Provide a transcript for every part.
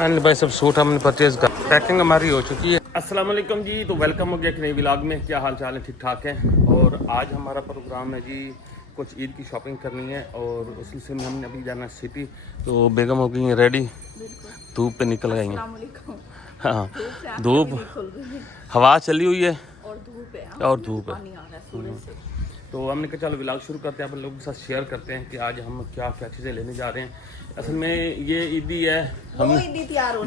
Finally भाई सब suit हमने परचेज कर, पैकिंग हमारी हो चुकी है। अस्सलाम वालेकुम जी, तो वेलकम हो गया एक नई व्लॉग में। क्या हाल चाल है? ठीक ठाक है। और आज हमारा प्रोग्राम है जी, कुछ ईद की शॉपिंग करनी है और उस सिलसिले में हमने अभी जाना है सिटी। तो बेगम हो गई है रेडी, धूप पे निकल गई हैं। हाँ, धूप, हवा चली हुई है और धूप है। तो हमने कहा चलो व्लॉग शुरू करते हैं, आप लोगों के साथ शेयर करते हैं कि आज हम क्या क्या चीज़ें लेने जा रहे हैं। असल में ये ईदी है, हम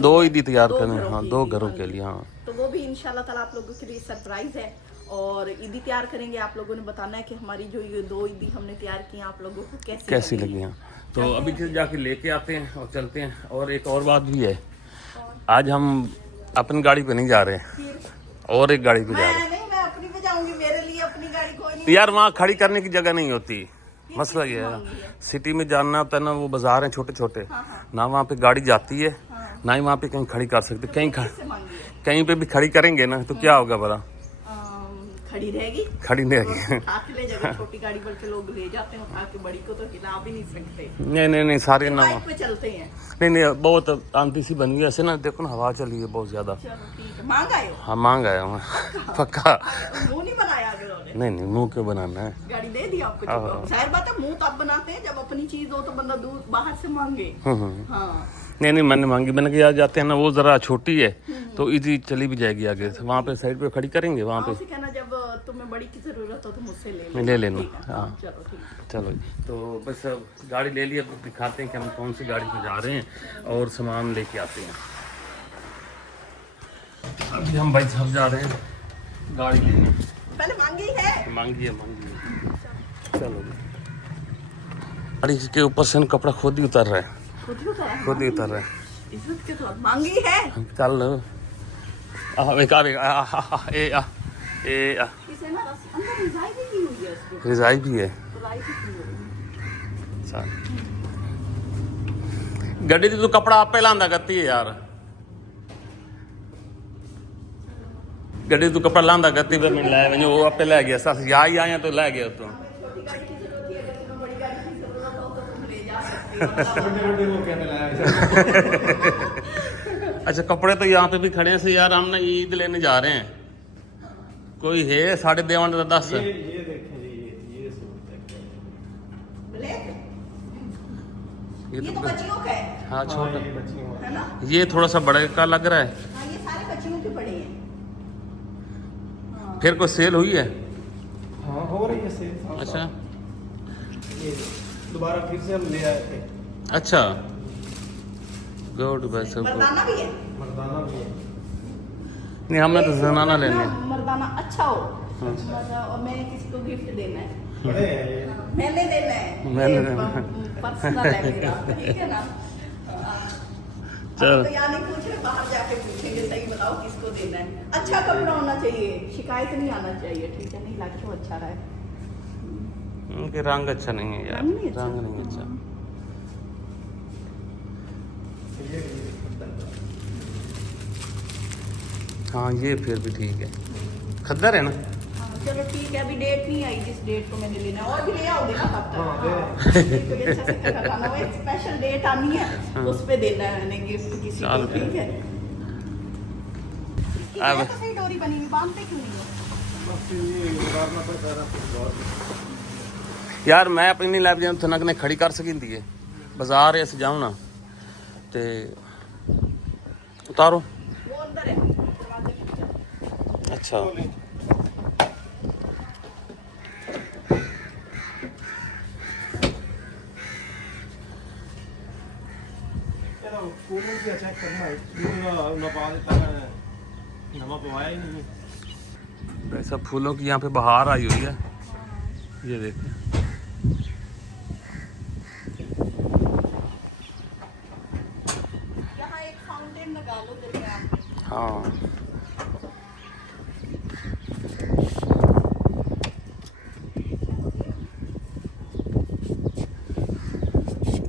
दो ईदी तैयार करने, हाँ, दो घरों के लिए। हाँ, तो वो भी इंशाल्लाह ताला आप लोगों के लिए सरप्राइज है और ईदी तैयार करेंगे। आप लोगों ने बताना है कि हमारी जो ये दो ईदी हमने तैयार की आप लोगों को कैसी लगी। हाँ, तो अभी जाके लेके आते हैं और चलते हैं। और एक और बात भी है, आज हम अपनी गाड़ी पे नहीं जा रहे हैं और एक गाड़ी पे जा रहे हैं। मैं अपनी पे जाऊंगी, मेरे लिए अपनी गाड़ी कोई नहीं। तो यार वहाँ खड़ी करने की जगह नहीं होती, मसला ये है। सिटी में जानना होता है ना, वो बाजार हैं छोटे छोटे, ना वहाँ पे गाड़ी जाती है, ना ही वहाँ पे कहीं खड़ी कर सकते। कहीं पे भी खड़ी करेंगे ना तो क्या होगा भला? खड़ी रहेगी, खड़ी नहीं रहेगी। ले जाएगा छोटी गाड़ी, बल्कि लोग ले जाते हैं उठा के, बड़ी को तो हिला भी नहीं सकते। नहीं सारे ना पे चलते हैं। नहीं बहुत आंटी सी बनी है ऐसे ना, देखो ना हवा चली है बहुत ज्यादा। मांग आए हो? हाँ मांग आया हूँ पक्का। मुंह नहीं बनाया नहीं मुंह क्यों बनाना है, गाड़ी दे दी आपको। जाहिर बात है मुंह तब बनाते हैं जब अपनी चीज हो, तो बंदा दूर बाहर से मांगे। हाँ। नहीं मैंने मांगी, मैंने कहा जाते हैं ना, वो जरा छोटी है तो इजी चली भी जाएगी आगे से। वहाँ पे साइड पे खड़ी करेंगे, वहाँ पे कहना जब तुम्हें बड़ी की जरूरत हो तो मुझसे ले लेना। हाँ चलो तो बस गाड़ी ले ली, अब दिखाते हैं कि हम कौन सी गाड़ी पे जा रहे हैं और सामान लेके आते हैं। अभी हम भाई साहब जा रहे हैं गाड़ी लेने। पहले मांगी है। चलो, गाड़ी के ऊपर से कपड़ा खुद ही उतर रहा है, खुद ही उतर रहा है। इज्जत के साथ मांगी है। चल रिजाई भी है। गड्डी तो कपड़ा आपे लांदा करती है यार, गड्डी तू कपड़ा लांदा करती पे मैं लाया वञो, वो आपे ले गया। सस या ही आया तो ले गया तो। अच्छा कपड़े तो यहाँ पे भी खड़े हैं यार, हम ना ईद लेने जा रहे हैं। कोई है साढ़े देवन का 10? ये देखें ये सूट ये तो बच्चियों का है। हाँ छोटा है ना, ये थोड़ा सा बड़े का लग रहा है। हाँ, ये सारे बच्चियों के बड़े हैं। फिर कोई सेल हुई है? हाँ हो रही है सेल। अच्छा ये दोबारा फिर से हम ले आए थे। अच्छा गुड, बस मर्दाना भी है। मर्दाना भी है। नहीं हमने तो जनाना लेने हैं। मर्दाना अच्छा हो और मैंने किसी को गिफ्ट देना है, बड़े हैं ये। मैंने देना है, पर्सनल है मेरा, ठीक है ना। चल तो यार नहीं पूछ रहे, बाहर जाके पूछेंगे। सही बताओ किसको देना है। अच्छा कपड़ा होना चाहिए, शिकायत नहीं आना चाहिए, ठीक है? नहीं लाके अच्छा रहा है, उनके रंग अच्छा नहीं है यार, रंग नहीं अच्छा। हाँ ये फिर भी ठीक है, खद्दर है ना। चलो ठीक है, अभी डेट नहीं आई जिस डेट को मैंने लेना है, और भी ले आओगे ना तब तक। एक स्पेशल डेट आनी है, उस पे देना है मैंने गिफ्ट किसी को, ठीक है? अब तो सही डोरी बनी हुई, बांधते क्यों नहीं हो? यार मैं अपनी नहीं लैब जाऊँ थनक ने खड़ी कर सकी थी बाजार ऐसे जाऊँ ना ते उतारो। वो अंदर है दरवाजे के। अच्छा चेक करना है ना, पा देता है नमा पवाया ही नहीं। वैसा फूलों की यहाँ पे बहार आई हुई है, ये देखिए। यहाँ एक फाउंटेन लगा लो दरमियान में। हाँ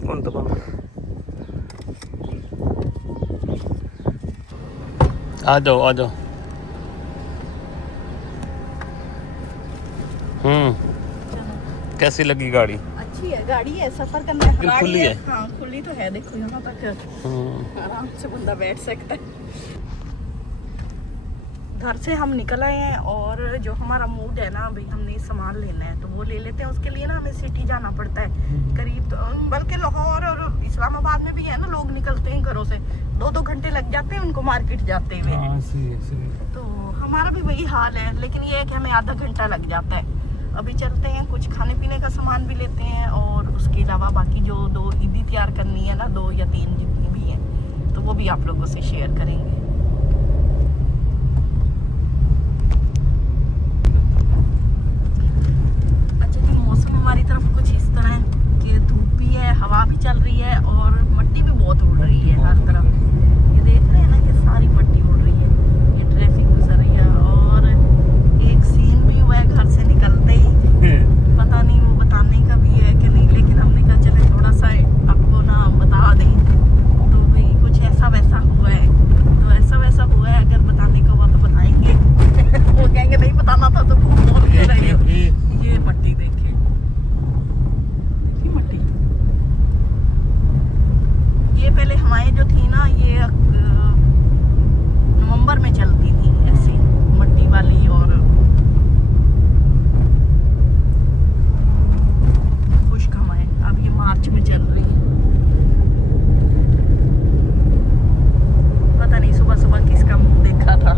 बंद बंद, आ जाओ। कैसी लगी गाड़ी? अच्छी काफी है, गाड़ी है, सफर करना है, गाड़ी खुली है। हाँ खुली तो है, देखो यहाँ तक आराम से बंदा बैठ सकता है। घर से हम निकल आए हैं और जो हमारा मूड है ना, भाई हमने सामान लेना है तो वो ले लेते हैं। उसके लिए ना हमें सिटी जाना पड़ता है करीब, तो बल्कि लाहौर और इस्लामाबाद में भी है ना, लोग निकलते हैं घरों से 2-2 घंटे लग जाते हैं उनको मार्केट जाते हुए। तो हमारा भी वही हाल है, लेकिन ये है कि हमें आधा घंटा लग जाता है। अभी चलते हैं, कुछ खाने पीने का सामान भी लेते हैं और उसके अलावा बाकी जो 2 ईदी तैयार करनी है ना, 2 या 3 जितनी भी है, तो वो भी आप लोगों से शेयर करेंगे। हमारी तरफ कुछ इस तरह है कि धूप भी है, हवा भी चल रही है और मट्टी भी बहुत उड़ रही है हर तरफ। ये देख रहे हैं ना कि सारी मट्टी उड़ रही है, ये ट्रैफिक गुजर रही है। और एक सीन भी हुआ है घर से निकलते ही, पता नहीं वो बताने का भी है कि नहीं, लेकिन हमने कहा चले थोड़ा सा आपको ना बता दें। तो भाई कुछ ऐसा वैसा हुआ है, तो ऐसा वैसा हुआ है, अगर बताने का हुआ तो बताएंगे। वो कहेंगे नहीं बताना था तो बोल के रहे हो। ये मट्टी देखिए, मट्टी ये पहले हमारे जो थी ना, ये नवंबर में चलती थी ऐसी मट्टी वाली, और खुश्क हवाएं। अब ये मार्च में चल रही है। पता नहीं सुबह सुबह किसका मुंह देखा था,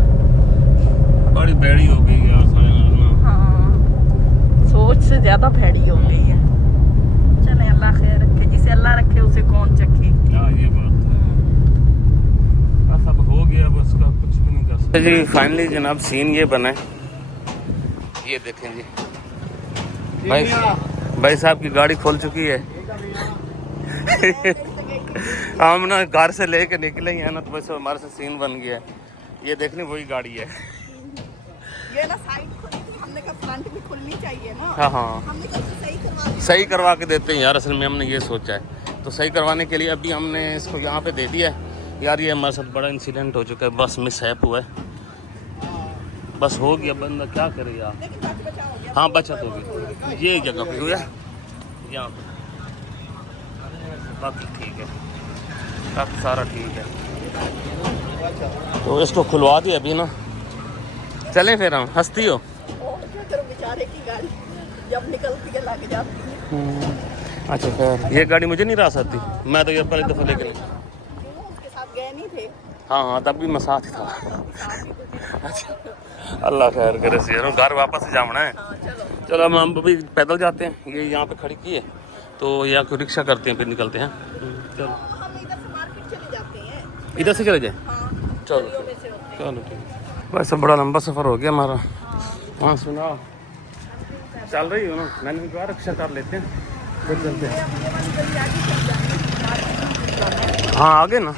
बड़ी बेड़ी हो गई यार। हाँ, सोच से ज्यादा भैड़ी हो गई है। चले अल्लाह खैर रखे, जिसे अल्लाह रखे उसे कौन चखे। ये बात है, सब हो गया, बस का कुछ भी नहीं कर सकते जी। फाइनली जनाब सीन ये बना है, ये देखें जी, भाई साहब की गाड़ी खोल चुकी है। हम ना घर से लेके निकले ही है ना, तो बस हमारे से सीन बन गया है। ये देखने वही गाड़ी है। ये ना साइड खुली थी, हमने कहा फ्रंट भी खुलनी चाहिए ना। हाँ हाँ, हमने कहा सही करवा के देते हैं यार। असल में हमने ये सोचा है, तो सही करवाने के लिए अभी हमने इसको यहाँ पे दे दिया है। यार ये हमारे साथ बड़ा इंसिडेंट हो चुका है, बस मिस हैप हुआ है, बस हो गया, बंदा क्या करे यार। हाँ बचत होगी, ये जगह पे हुआ यहाँ पे, बाकी ठीक है, काफ़ी सारा ठीक है। तो इसको खुलवा दिया अभी ना, चलें फिर हम। हंसती हो बेचारे की गाड़ी जब निकलती है लग जाती है। अच्छा खैर, ये गाड़ी मुझे नहीं रहा सकती। मैं तो ये पहली दफ़ा लेके उसके साथ गए नहीं थे। हाँ तब भी मैं साथ ही था। अच्छा, अल्लाह खैर करे से यार, घर वापस जाना है। चलो हम अभी पैदल जाते हैं, ये यहाँ पे खड़ी की है, तो यहाँ को रिक्शा करते हैं, फिर निकलते हैं। चलो हम इधर से मार्केट चले जाते हैं। इधर से चले जाए, चलो चलो ठीक। वैसे बड़ा लंबा सफ़र हो गया हमारा। वहाँ सुना चल रही हो ना, मैंने कहा रिक्शा कर लेते हैं, फिर चलते हैं। हाँ आगे ना,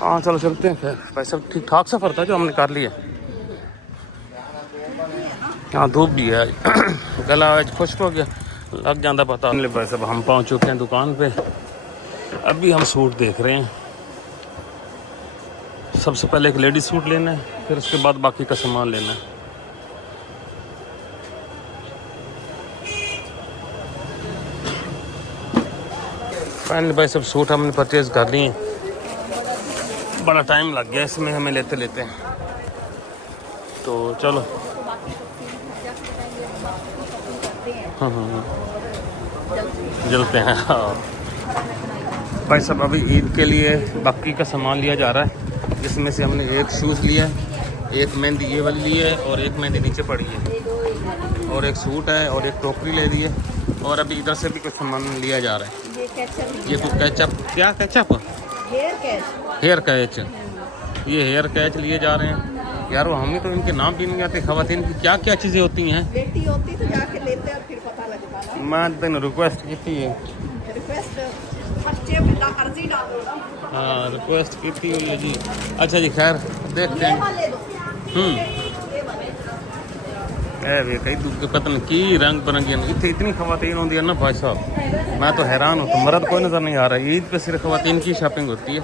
हाँ चलो चलते हैं फिर। वैसे ठीक ठाक सफ़र था जो हमने कर लिया। हाँ धूप भी है, गला आज खुश्क हो गया, लग जाता पता नहीं। वैसे हम पहुँच चुके हैं दुकान पे, अभी हम सूट देख रहे हैं। सबसे पहले एक लेडीज सूट लेना है, फिर उसके बाद बाकी का सामान लेना है। फाइनली भाई सब सूट हमने परचेज कर लिए हैं। बड़ा टाइम लग गया इसमें हमें लेते लेते, तो चलो। हाँ जलते हैं। भाई सब अभी ईद के लिए बाकी का सामान लिया जा रहा है, जिसमें से हमने एक शूज़ लिया है, एक मेहंदी ये वाली ली है और एक मेहंदी नीचे पड़ी है, और एक सूट है और एक टोकरी ले ली है, और अभी इधर से भी कुछ सामान लिया जा रहा है। ये कुछ कैचअप, क्या कैचअप, हेयर कैच, ये हेयर कैच लिए जा रहे हैं यार। वो हमें तो इनके नाम भी नहीं आते, खवातीन की क्या क्या चीज़ें होती हैं। बेटी होती तो जाके लेते और फिर पता लगता ना। मैं तेन रिक्वेस्ट की थी, रिक्वेस्ट फर्स्ट टाइम अर्जी डालो ना। हाँ रिक्वेस्ट की थी हुई है जी। अच्छा जी खैर देखते हैं। भी कई दूसरे पता नहीं की रंग बिरंगी इतनी इतनी खवातीन होती है ना भाई साहब, मैं तो हैरान हूँ। तो मर्द कोई नज़र नहीं आ रहा है। ईद पे सिर्फ खवातीन की शॉपिंग होती है,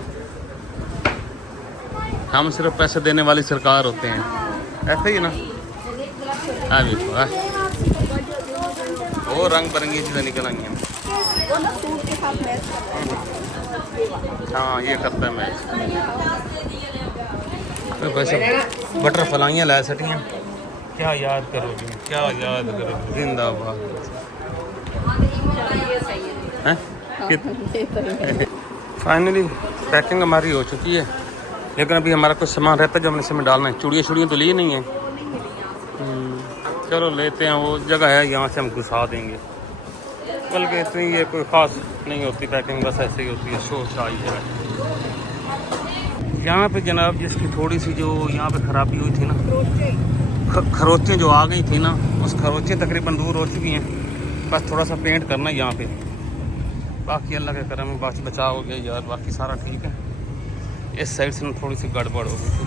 हम सिर्फ पैसे देने वाली सरकार होते हैं, ऐसे ही ना। हाँ देखो वो रंग बिरंगी चीज़ें निकल आई हैं। वो ना सूट के साथ मैच करता है। हाँ ये करता है मैच। वैसे बटरफ्लाइयाँ ला सकती हैं, क्या याद करोगे, क्या याद करोगे, जिंदाबाद हैं। फाइनली पैकिंग हमारी हो चुकी है, लेकिन अभी हमारा कुछ सामान रहता है जो हमने इसमें डालना है। चूड़ियाँ तो ली नहीं है। चलो लेते हैं, वो जगह है यहाँ से हम घुसा देंगे। बल्कि इतनी ये कोई ख़ास नहीं होती पैकिंग, बस ऐसे ही होती है, शो शाही है। यहाँ पे जनाब जिसकी थोड़ी सी जो यहाँ पे ख़राबी हुई थी ना, खरोचें जो आ गई थी ना, उस खरोचें तकरीबन दूर हो चुकी हैं। बस थोड़ा सा पेंट करना है यहाँ पे, बाकी अल्लाह के करम में बाकी बचाव हो गया यार, बाकी सारा ठीक है। इस साइड से थोड़ी सी गड़बड़ हो गई थी।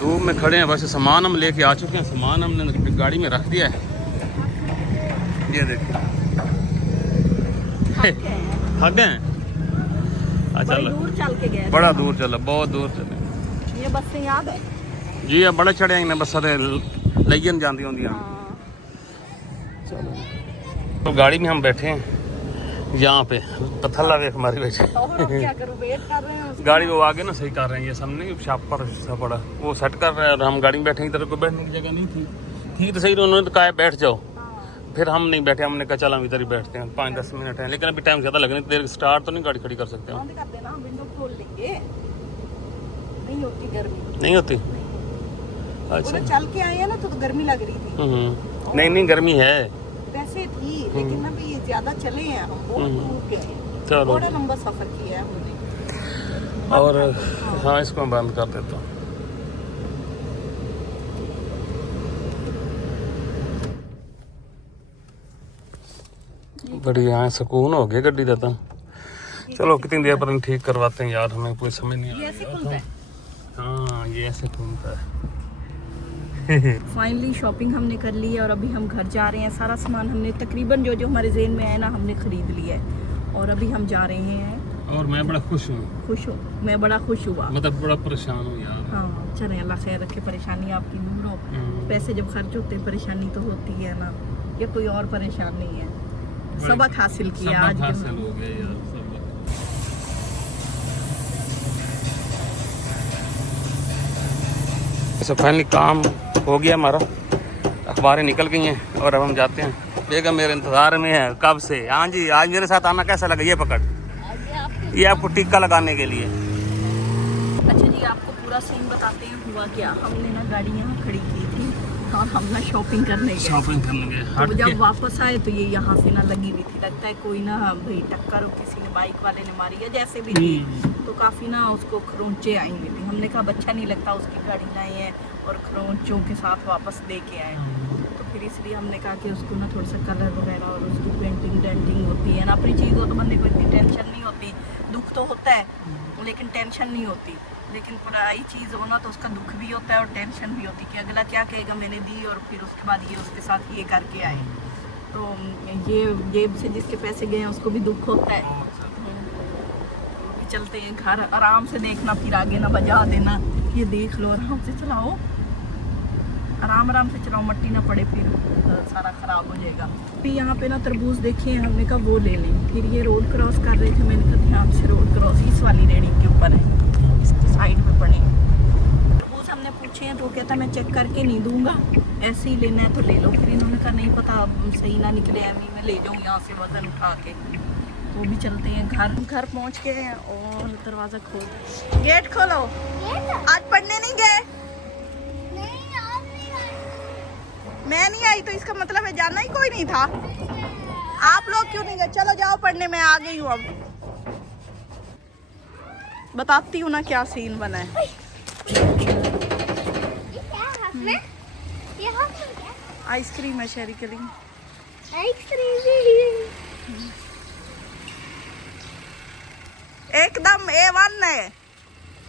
धूप में खड़े हैं, वैसे सामान हम लेके आ चुके हैं, सामान हमने गाड़ी में रख दिया है। ये देखिए थक गए हैं। अच्छा दूर चल के गए, बड़ा दूर चला, बहुत दूर चले। ये बस से याद है जी, अब बड़े चढ़े हैं बस लईन जाती होंगी। चलो तो गाड़ी में हम बैठे हैं यहाँ पे, पथला वेख हमारी बैठे। क्या करूं, वेट कर रहे हैं। गाड़ी वो आगे ना सही कर रहे हैं, ये सामने शॉप पर पड़ा वो सेट कर रहे हैं, और हम गाड़ी में बैठे, इधर कोई बैठने की जगह नहीं थी तो सही, उन्होंने तो कहा बैठ जाओ, फिर हम नहीं बैठे, हमने कहा चल हम इधर ही बैठते हैं, 5-10 मिनट हैं, लेकिन अभी टाइम ज़्यादा लगने देर, स्टार्ट तो नहीं गाड़ी खड़ी कर सकते हम। कर देना, विंडो खोल देंगे, नहीं होती गर्मी। नहीं होती? अच्छा चल के आए हैं ना तो गर्मी लग रही थी। नहीं गर्मी है वैसे थी, लेकिन अभी ज्यादा चले हैं हम, बहुत दूर गए, चलो बड़ा लंबा सफर किया है हमने। और हाँ इसको मैं बंद कर देता हूँ। बढ़िया है, सुकून हो गया गड्डी देता। चलो कितनी देर पर ठीक करवाते हैं यार, हमें कोई समझ नहीं आ रहा। हाँ ये ऐसे घूमता है। फाइनली शॉपिंग हमने कर ली है और अभी हम घर जा रहे हैं। सारा सामान हमने तकरीबन जो हमारे जेन में है ना, हमने खरीद लिया है और अभी हम जा रहे हैं। और मैं बड़ा खुश हूँ। मैं बड़ा खुश हुआ, मतलब बड़ा परेशान हूँ यार। हाँ चले, अल्लाह खैर रखे, परेशानी आपकी दूर हो। पैसे जब खर्च होते हैं परेशानी तो होती है ना, ये कोई और परेशान नहीं है। सबक हासिल किया आज, हासिल हो गया यार सबक। तो फाइनली काम हो गया हमारा, अखबारें निकल गई हैं और अब हम जाते हैं। बेगम मेरे इंतज़ार में है कब से। हाँ जी, आज मेरे साथ आना कैसा लगा? ये पकड़, ये आपको टिक्का लगाने के लिए। अच्छा जी, आपको पूरा सीन बताते हैं हुआ क्या। हमने ना गाड़ी यहाँ खड़ी की थी और हम ना शॉपिंग करने गए। तो जब वापस आए तो ये यहाँ से ना लगी हुई थी, लगता है कोई ना भाई टक्कर हो, किसी ने बाइक वाले ने मारी है जैसे भी थी, तो काफ़ी ना उसको खरोंचे आई हुई थी। हमने कहा अच्छा नहीं लगता उसकी गाड़ी लाई है और खरोंचों के साथ वापस दे के आए, तो फिर इसलिए हमने कहा कि उसको ना थोड़ा सा कलर वगैरह और उसकी पेंटिंग डेंटिंग होती है ना, अपनी चीज़ हो तो बंदे को इतनी टेंशन नहीं होती। दुख तो होता है लेकिन टेंशन नहीं होती, लेकिन पुरानी चीज़ हो ना तो उसका दुख भी होता है और टेंशन भी होती है कि अगला क्या कहेगा मैंने दी और फिर उसके बाद ये उसके साथ ये करके आए। तो ये जेब से जिसके पैसे गए हैं उसको भी दुख होता है। चलते हैं घर, आराम से देखना, फिर आगे ना बजा देना। ये देख लो, आराम से चलाओ, आराम से चलाओ, मट्टी ना पड़े फिर सारा ख़राब हो जाएगा। फिर यहाँ पे ना तरबूज देखे, हमने कहा वो ले लें। फिर ये रोड क्रॉस कर रहे थे, मैंने कहा ध्यान से रोड क्रॉस इस वाली रेडी के ऊपर है, इसकी साइड में पड़े। तरबूज हमने पूछे हैं तो वो कहता मैं चेक करके नहीं दूंगा, ऐसे ही लेना है तो ले लो। फिर इन्होंने कहा नहीं पता सही ना निकले, मैं ले जाऊँ यहाँ से वजन उठा के। तो भी चलते हैं घर पहुँच गए हैं और दरवाज़ा खोल, गेट खोलो। आज पढ़ने नहीं गए? मैं नहीं आई तो इसका मतलब है जाना ही कोई नहीं था। आप लोग क्यों नहीं गए? चलो जाओ पढ़ने, मैं आ गई हूँ। अब बताती हूँ ना क्या सीन बना है। आइसक्रीम है शेरी के लिए। एकदम A1 है,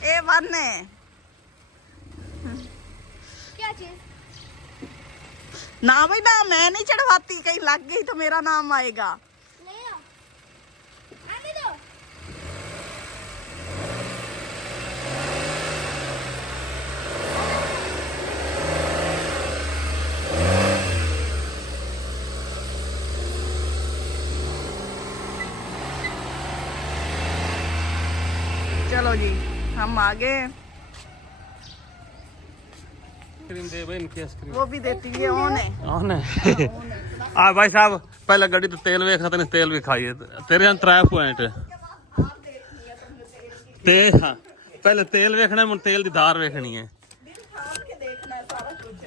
A1 है। क्या चीज? ना भाई ना, मैं नहीं चढ़वाती, कहीं लग गई तो मेरा नाम आएगा। ले आओ, आने दो। चलो जी हम आगे आइसक्रीम दे भाई, इनकी आइसक्रीम वो भी देती है ऑन है ऑन है। आ भाई साहब पहले गड्डी तो तेल वेखा तेने तेल भी खाइए तेरे यहाँ 3 पॉइंट ते हाँ पहले तेल वेखना है तेल दी धार वेखनी है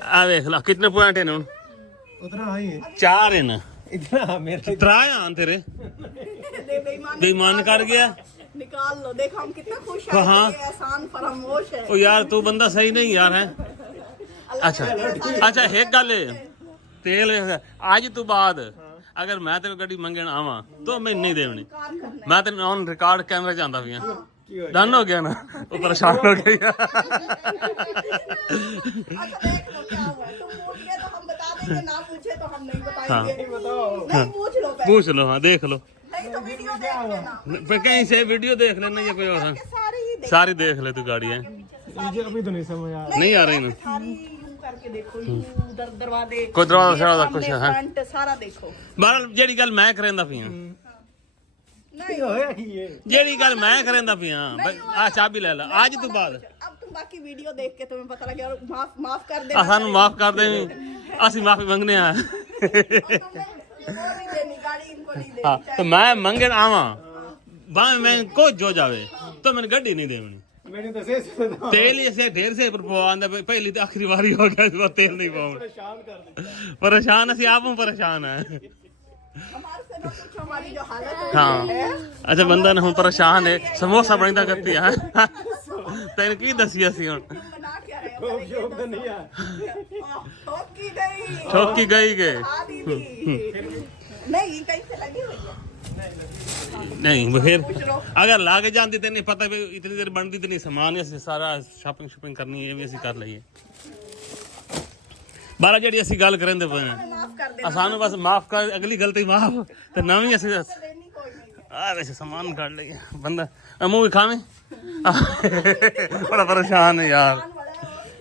आ वेख ला कितने पॉइंट है हुन उतना ही 4 है ना इतना मेरा 3 आन तेरे बेईमान कर गया निकाल लो देखो हम कितना खुश हाँ। हैं ये एहसान फरामोश है ओ यार तू बंदा सही नहीं यार है अच्छा अच्छा एक गल है तेल वेख आज तू बाद अगर मैं तेरे गड्डी मंगन आवा तो मैं नहीं देवनी मैं तेरे ऑन रिकॉर्ड कैमरे च आंदा पिया डन हो गया ना वो परेशान हो गया अच्छा देख लो क्या हुआ है तुम पूछ गए तो हम बता देंगे ना पूछे तो हम नहीं बताएंगे बताओ नहीं पूछ लो पहले पूछ लो हाँ देख लो नहीं तो वीडियो देख लेना फिर कहीं से वीडियो देख लेना या कोई और सारी ही देख सारी देख ले तू गाड़ी है मुझे अभी तो नहीं समझ आ नहीं आ रही ना सारी यूं करके देखो यूं उधर दरवाजे कोई दरवाजा ये शरवाजा सामने कुछ है फ्रंट सारा देखो बार जेड़ी गल मैं करेंदा पिया नहीं होया की ये जेड़ी गल मैं करेंदा पिया आ चाबी ले ला आज तू बाद अब तुम बाकी वीडियो देख के तुम्हें पता लगे और माफ कर आ देना सानू माफ कर दे ਅਸੀਂ माफी मंगने आ वो नहीं देनी गाड़ी इनको नहीं देनी हाँ तो मैं मंगन आवा भाਵੇਂ मैं को जो जावे तो मैंने गड्डी नहीं देवनी मैंने तो सही सुना तेल ही ऐसे ढेर से पवांदा पहली तो आखिरी बारी हो गया इस बार तेल नहीं पाऊं परेशान कर दे परेशान ਅਸੀਂ आप परेशान है हमारे से ना पूछो हमारी जो हालत है हाँ अच्छा बंदा ने ਹੁਣ परेशान है समोसा ਬਣਦਾ ਕਰਤੀ ਹੈ ਤੈਨੂੰ ਕੀ ਦੱਸੀ ਅਸੀਂ ਹੁਣ बना क्या रहे हो कोई शौक तो नहीं है ठोकी गई ठोकी गई के आधी थी नहीं कहीं से लगी हुई है नहीं वो फिर पूछ लो अगर लागे जानती तो नहीं पता भी इतनी देर बनती तो नहीं सामान ऐसे सारा शॉपिंग शॉपिंग करनी है भी ਅਸੀਂ कर ਲਈਏ ਬਾਰਾ ਜਿਹੜੀ ਅਸੀਂ ਗੱਲ ਕਰਦੇ ਪਏ ਹਾਂ माफ कर देना ਸਾਨੂੰ ਬਸ ਮਾਫ ਕਰ ਅਗਲੀ ਗਲਤੀ ਮਾਫ ਤੇ ਨਵੀਂ ਅਸੀਂ देनी कोई नहीं ਆ ਵੈਸੇ ਸਾਮਾਨ ਕੱਢ ਲਈਏ ਬੰਦਾ ਮੂੰਹ ਵੀ ਖਾਵੇਂ बड़ा परेशान है यार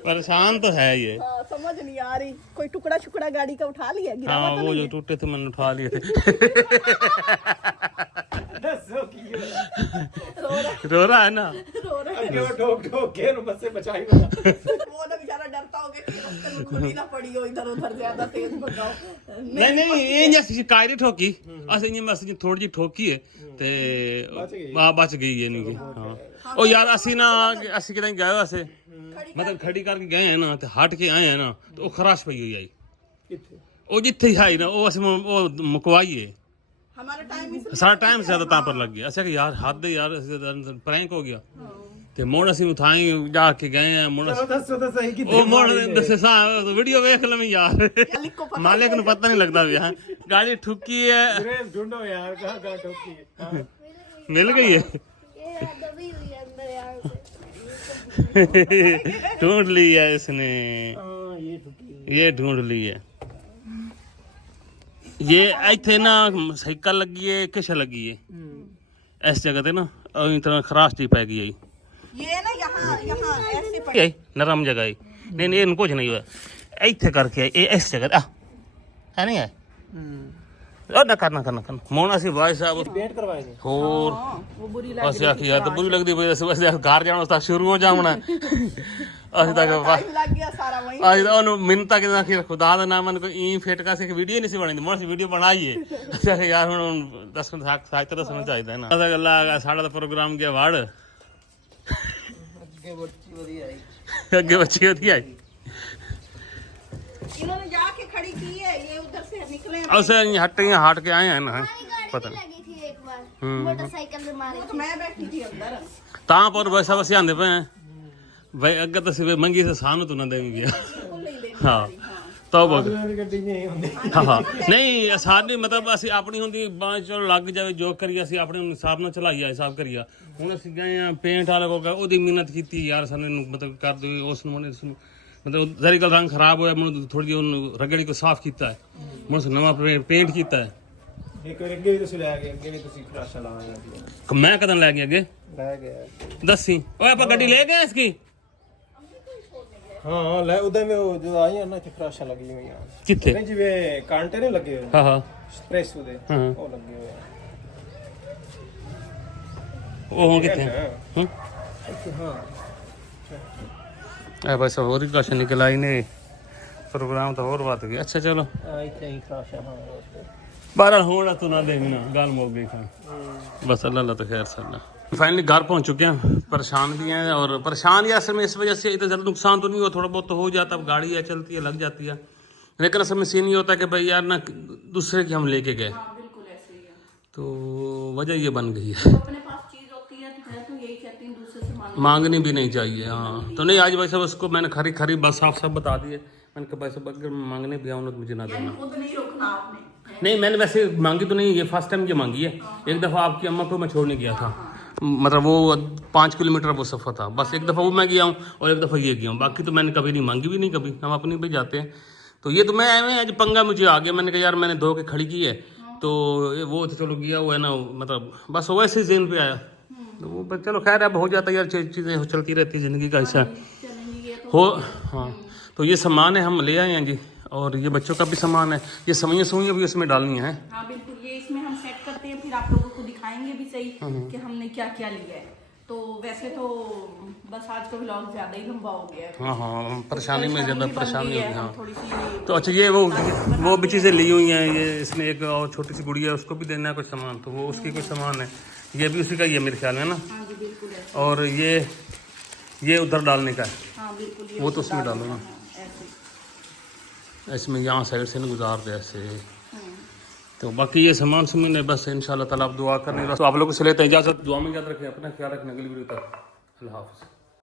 परेशान तो है ये हाँ, समझ नहीं आ रही कोई टुकड़ा शुकड़ा गाड़ी का उठा लिया गिरा हाँ हुआ तो वो नहीं जो है? टूटे थे मैंने उठा लिए थे दसो की रो रहा है ना रो रहे जो ठोक ठोक के नु बस से बचाई बता वो ना बेचारा डरता होगा कि रास्ते में गोली ना पड़ी हो इधर उधर ज्यादा तेज भगाओ नहीं नहीं ये जैसे शिकायत ठोकी असं ये बस थोड़ी जी ठोकी है ते बच गई है नहीं हाँ ओ यार ਅਸੀਂ ਨਾ ਅਸੀਂ ਕਿਤੇ ਗਏ ਵੈਸੇ मतलब खड़ी करके गए हैं ना ते हट के आए हैं ना तो वो खराश पई हुई आई किथे ਉਹ ਜਿੱਥੇ ਹੀ ਆਈ ਨਾ ਉਹ ਅਸੀਂ ਉਹ ਮੁਕਵਾਈ ਹੈ हमारा टाइम इस ਸਾਰਾ ਟਾਈਮ ਜ਼ਿਆਦਾ ਤਾਂ ਪਰ ਲੱਗ ਗਿਆ ਅਸੀਂ ਕਿ ਯਾਰ ਹੱਦ ਯਾਰ ਪ੍ਰੈਂਕ ਹੋ ਗਿਆ ਤੇ ਮੋੜ ਅਸੀਂ ਉਠਾਈ ਜਾ ਕੇ ਗਏ ਆ ਮੋੜ चलो दसो तो सही किथे ਉਹ ਮੋੜ ਦੱਸੇ ਸਾ ਵੀਡੀਓ ਵੇਖ ਲਵੇਂ ਯਾਰ मालिक को पता ਮਾਲਕ ਨੂੰ ਪਤਾ ਨਹੀਂ ਲੱਗਦਾ ਵੀ ਹਾਂ ਗਾੜੀ ਠੁੱਕੀ ਹੈ अरे ढूंढो यार कहां ठोकी है हाँ। मिल गई है ये दबी हुई है अंदर यार से ढूंढ ली है इसने हाँ, ये ठोकी ये ढूंढ ली है ये ਇੱਥੇ ਨਾ ਸਾਈਕਲ ਲੱਗੀ ਹੈ ਕਿਛ ਲੱਗੀ ਹੈ ਇਸ ਜਗ੍ਹਾ ਤੇ ਨਾ ਉਹ ਤਰ੍ਹਾਂ ਖਰਾਸ਼ ਦੀ ਪੈ ਗਈ ਹੈ ये ना यहाँ यहाँ ऐसे पड़ी ਇਹ ਨਰਮ ਜਗ੍ਹਾ ਹੈ ਨਹੀਂ ਨਹੀਂ ਇਹਨੂੰ ਕੁਝ ਨਹੀਂ ਹੋਇਆ ਇੱਥੇ ਕਰਕੇ ਇਹ ਇਸ ਜਗ੍ਹਾ ਆ ਹੈ ਨਹੀਂ ਹੈ ਉਹ ਨਾ ਕਰਨਾ ਮੋਨਾ ਸੀ ਭਾਈ ਸਾਹਿਬ पेंट करवाए थे ਹੋਰ हाँ, वो बुरी लग ਅਸੀਂ ਆਖੀ ਯਾਰ ਤਾਂ ਬੁਰੀ ਲੱਗਦੀ ਪਈ ਅਸੀਂ ਵੈਸੇ ਘਰ ਜਾਣਾ ਤਾਂ ਸ਼ੁਰੂ ਹੋ ਜਾਵਣਾ ਅਸੀਂ ਤਾਂ टाइम लग गया सारा वहीं ਅੱਜ ਤਾਂ ਉਹਨੂੰ ਮਿੰਤਾ ਕਿ ਨਾ ਖੁਦਾ ਦਾ ਨਾਮ ਕੋਈ ਈ ਫਿੱਟ ਕਾ ਸੀ ਵੀਡੀਓ ਨਹੀਂ ਸੀ ਬਣਾਉਂਦੀ ਮੋਰ ਸੀ ਵੀਡੀਓ ਬਣਾਈਏ ਅੱਛਾ ਯਾਰ ਹੁਣ ਦੱਸ ਸਾਖ ਤਾਂ ਦੱਸਣਾ ਚਾਹੀਦਾ ਹੈ ਨਾ ਅਸਾ ਗੱਲਾਂ ਸਾਡਾ ਤਾਂ ਪ੍ਰੋਗਰਾਮ ਗਿਆ ਵੜ ਅੱਗੇ ਬੱਚੀ ਉਹਦੀ ਆਈ इन्होंने जाके खड़ी की है ये उधर से निकले हैं। ਉਸੇ ਹਟ ਕੇ ਆਏ ਹਨ ਪਤਾ ਨਹੀਂ लगी थी एक बार मोटरसाइकिल में मारी तो मैं बैठी थी अंदर ਤਾਂ ਪਰ ਵੈਸਾ ਵਸੇ ਆਂਦੇ ਪਏ ਬਈ ਅੱਗੇ ਤਾਂ ਸਿਵੇ ਮੰਗੀ ਤੇ ਸਾਨੂੰ ਤੂੰ ਨਾ ਦੇਂਗੇ बिल्कुल नहीं देनी ਹਾਂ ਤਾਂ ਬਗ मेरी गड्डी नहीं होंदी ਹਾਂ ਨਹੀਂ ਸਾਡੀ ਮਤਲਬ ਅਸੀਂ ਆਪਣੀ ਹੁੰਦੀ ਬਾਅਦ ਚੋਂ ਲੱਗ ਜਾਵੇ ਜੋ ਕਰੀਏ ਅਸੀਂ ਆਪਣੇ ਹਿਸਾਬ ਨਾਲ ਚਲਾਈਆ ਹਿਸਾਬ ਕਰੀਆ ਹੁਣ ਅਸੀਂ ਗਏ ਆ ਪੇਂਟ ਵਾਲੇ ਕੋਲ ਉਹਦੀ ਮਿਹਨਤ ਕੀਤੀ ਯਾਰ ਸਾਨੂੰ ਮਤਲਬ ਕਰ ਦੇ ਉਸ ਨੂੰ ਮਤਲਬ ਜ਼ਰੀ ਕਲ ਰੰਗ ਖਰਾਬ ਹੋਇਆ ਮੈਨੂੰ ਥੋੜੀ ਜਿਹੀ ਉਹਨੂੰ ਰਗੜੀ ਕੋ ਸਾਫ਼ ਕੀਤਾ ਹੈ ਮੈਨੂੰ ਨਵਾਂ ਪੇਂਟ ਕੀਤਾ ਹੈ एक और अगे भी तो ले गए अगे भी तो खराशा लाया ਮੈਂ ਕਦੋਂ ਲੈ ਗਿਆ ਅੱਗੇ ले गया ਦੱਸੀ ਓਏ ਆਪਾਂ ਗੱਡੀ ਲੈ ਗਏ ਇਸकी हाँ ले उधर में वो जो आई है ना खराशा लगी हुई है ਕਿੱਥੇ नहीं जी वे कांटे नहीं लगे हुए ਹਾਂ ਹਾਂ प्रेस उधर हाँ। वो लगे हुए हैं ਉਹ ਹੁਣ ਕਿੱਥੇ हैं। ਹੂੰ ए बस और ही कुछ निकला ही नहीं प्रोग्राम तो और बात गया अच्छा चलो बारह होना तो ना देखना गाल मोक गई था बस अल्लाह तो खैर सल्ला फाइनली घर पहुंच चुके हैं परेशान भी हैं और परेशान या असल में इस वजह से इतना ज़्यादा नुकसान तो नहीं हुआ थोड़ा बहुत तो हो जाता अब गाड़ी है चलती है लग जाती है लेकिन असल में सीन ये होता है कि भाई यार ना दूसरे की हम लेके गए बिल्कुल ऐसे ही है तो वजह ये बन गई है अपने पास चीज होती है तो यही कहती हूँ दूसरे से मांगनी भी नहीं चाहिए हाँ तो नहीं आज वैसे उसको मैंने खरी बस साफ साफ बता दिए मैंने कहा भाई साहब अगर मांगने भी आऊँ तो मुझे ना देना खुद नहीं रोकना आपने नहीं मैंने वैसे मांगी तो नहीं ये फर्स्ट टाइम ये मांगी है एक दफ़ा आपकी अम्मा को मैं छोड़ने गया था मतलब वो 5 किलोमीटर वो सफ़र था बस एक दफ़ा वो मैं गया हूँ और एक दफ़ा ये गया हूँ बाकी तो मैंने कभी नहीं मांगी भी नहीं कभी हम अपनी भी जाते हैं तो ये तो मैं आज पंगा मुझे आ गया मैंने कहा यार मैंने धो के खड़ी की है तो वो तो चलो गया हुआ है ना मतलब बस वैसे ही जेन पे आया तो वो बस चलो खैर अब हो जाता है यार चीज़ें चलती रहती है ज़िंदगी का ऐसा हो हाँ तो ये सामान है हम ले आए हैं जी और ये बच्चों का भी सामान है ये सवैयाँ भी उसमें डालनी है हाँ बिल्कुल ये इसमें हम सेट करते हैं फिर आप लोगों को दिखाएंगे भी सही कि हमने क्या क्या लिया है तो वैसे तो बस आज का व्लॉग ज़्यादा ही लंबा हो गया है हाँ परेशानी में ज़्यादा परेशानी होगी हाँ थोड़ी सी तो अच्छा ये वो भी चीज़ें ली हुई हैं ये इसमें एक और छोटी सी गुड़िया है उसको भी देना है कुछ सामान तो वो उसकी कुछ सामान है ये भी उसी का ही है मेरे ख्याल में ना हाँ जी बिल्कुल ऐसे और ये उधर डालने का है हाँ बिल्कुल वो तो उसमें डालो ना ऐसे इसमें यहाँ साइड से ना गुजार दे ऐसे तो बाकी ये सामान सुमन है बस इंशाल्लाह ताला आप दुआ करने तो आप लोगों से लेते हैं इजाज़त दुआ में याद रखें अपना ख्याल रखना अगली वीडियो तक अल्लाह हाफ़िज़।